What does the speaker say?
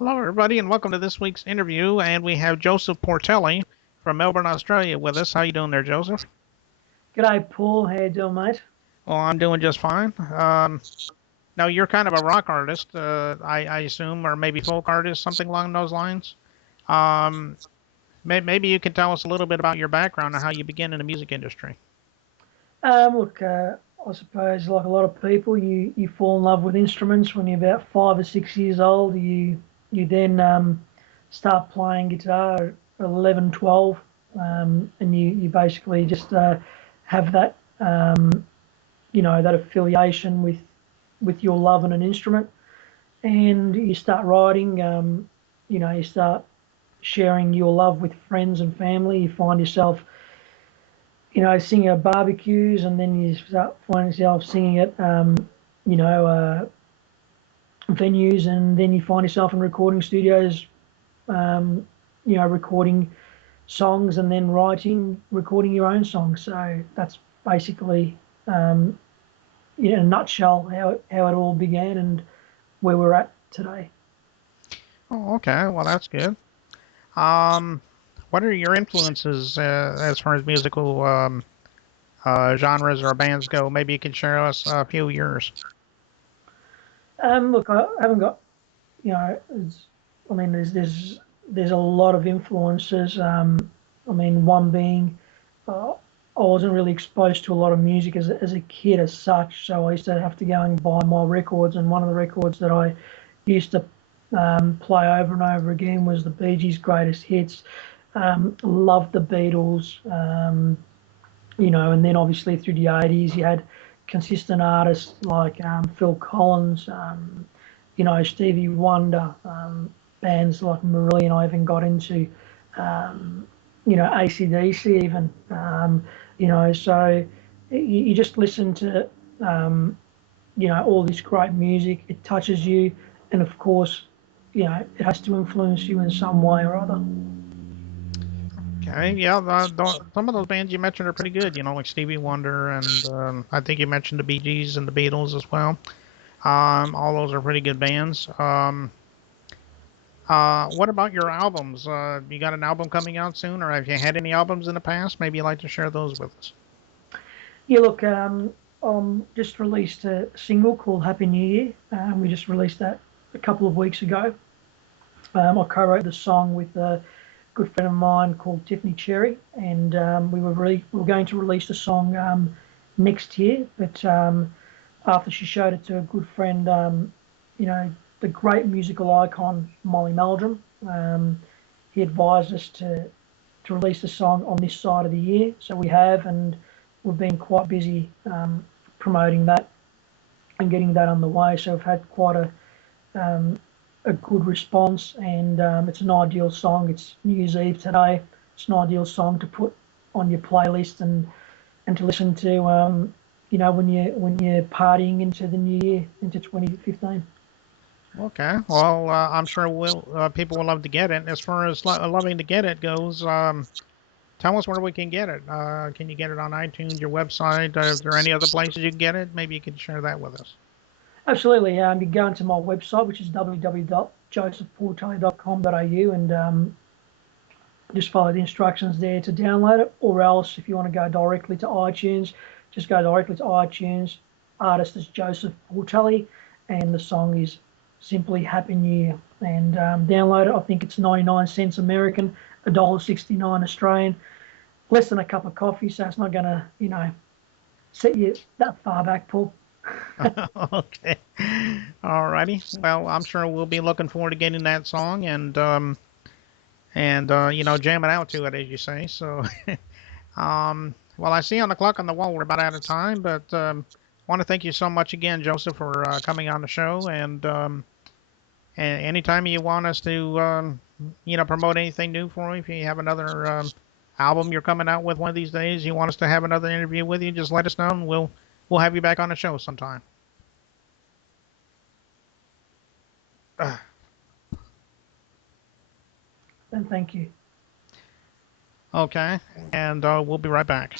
Hello, everybody, and welcome to this week's interview. And we have Joseph Portelli from Melbourne, Australia, with us. How you doing there, Joseph? G'day, Paul. How you doing, mate? Well, I'm doing just fine. Now, you're kind of a rock artist, I assume, or maybe folk artist, something along those lines. Um, maybe you can tell us a little bit about your background and how you began in the music industry. Look, I suppose like a lot of people, you fall in love with instruments when you're about 5 or 6 years old. You then start playing guitar at 11, 12, and you basically just have that that affiliation with your love in an instrument, and you start writing. You start sharing your love with friends and family. You find yourself singing at barbecues, and then you start finding yourself singing at, you know, uh, venues, and then you find yourself in recording studios, recording songs and then recording your own songs. So that's basically, in a nutshell, how it all began and where we're at today. Oh, okay. Well, that's good. Um, what are your influences as far as musical genres or bands go? Maybe you can share us a few of yours. Look, I haven't got, you know, it's, I mean, there's a lot of influences. I mean, one being uh, I wasn't really exposed to a lot of music as a kid as such, so I used to have to go and buy my records. And one of the records that I used to play over and over again was the Bee Gees' greatest hits. Loved the Beatles, and then obviously through the 80s you had consistent artists like Phil Collins, Stevie Wonder, bands like Marillion. I even got into, AC/DC even, so you just listen to, all this great music. It touches you, and of course, it has to influence you in some way or other. Okay, yeah, some of those bands you mentioned are pretty good, like Stevie Wonder, and I think you mentioned the Bee Gees and the Beatles as well. All those are pretty good bands. What about your albums? You got an album coming out soon, or have you had any albums in the past? Maybe you'd like to share those with us. Yeah, look, just released a single called Happy New Year. We just released that a couple of weeks ago. I co-wrote the song with a good friend of mine called Tiffany Cherry, and we were going to release the song next year, but after she showed it to a good friend, you know, the great musical icon Molly Meldrum, he advised us to release the song on this side of the year. So we have, and we've been quite busy promoting that and getting that on the way. So we've had quite a good response, and it's an ideal song. It's New Year's Eve today. It's an ideal song to put on your playlist and to listen to, when you're partying into the new year, into 2015. Okay, well, I'm sure people will love to get it. As far as loving to get it goes, tell us where we can get it. Can you get it on iTunes, your website? Is there any other places you can get it? Maybe you can share that with us. Absolutely. You can go into my website, which is www.josephportelli.com.au, and just follow the instructions there to download it. Or else, if you want to go directly to iTunes, just go directly to iTunes. Artist is Joseph Portelli, and the song is simply Happy New Year. And download it. I think it's 99 cents American, $1.69 Australian. Less than a cup of coffee, so it's not going to, set you that far back, Paul. Okay, all righty. Well, I'm sure we'll be looking forward to getting that song and jamming out to it, as you say. So, well, I see on the clock on the wall we're about out of time, but want to thank you so much again, Joseph, for coming on the show. And anytime you want us to, promote anything new for you, if you have another album you're coming out with one of these days, you want us to have another interview with you, just let us know, and we'll have you back on the show sometime. And thank you. Okay, and we'll be right back.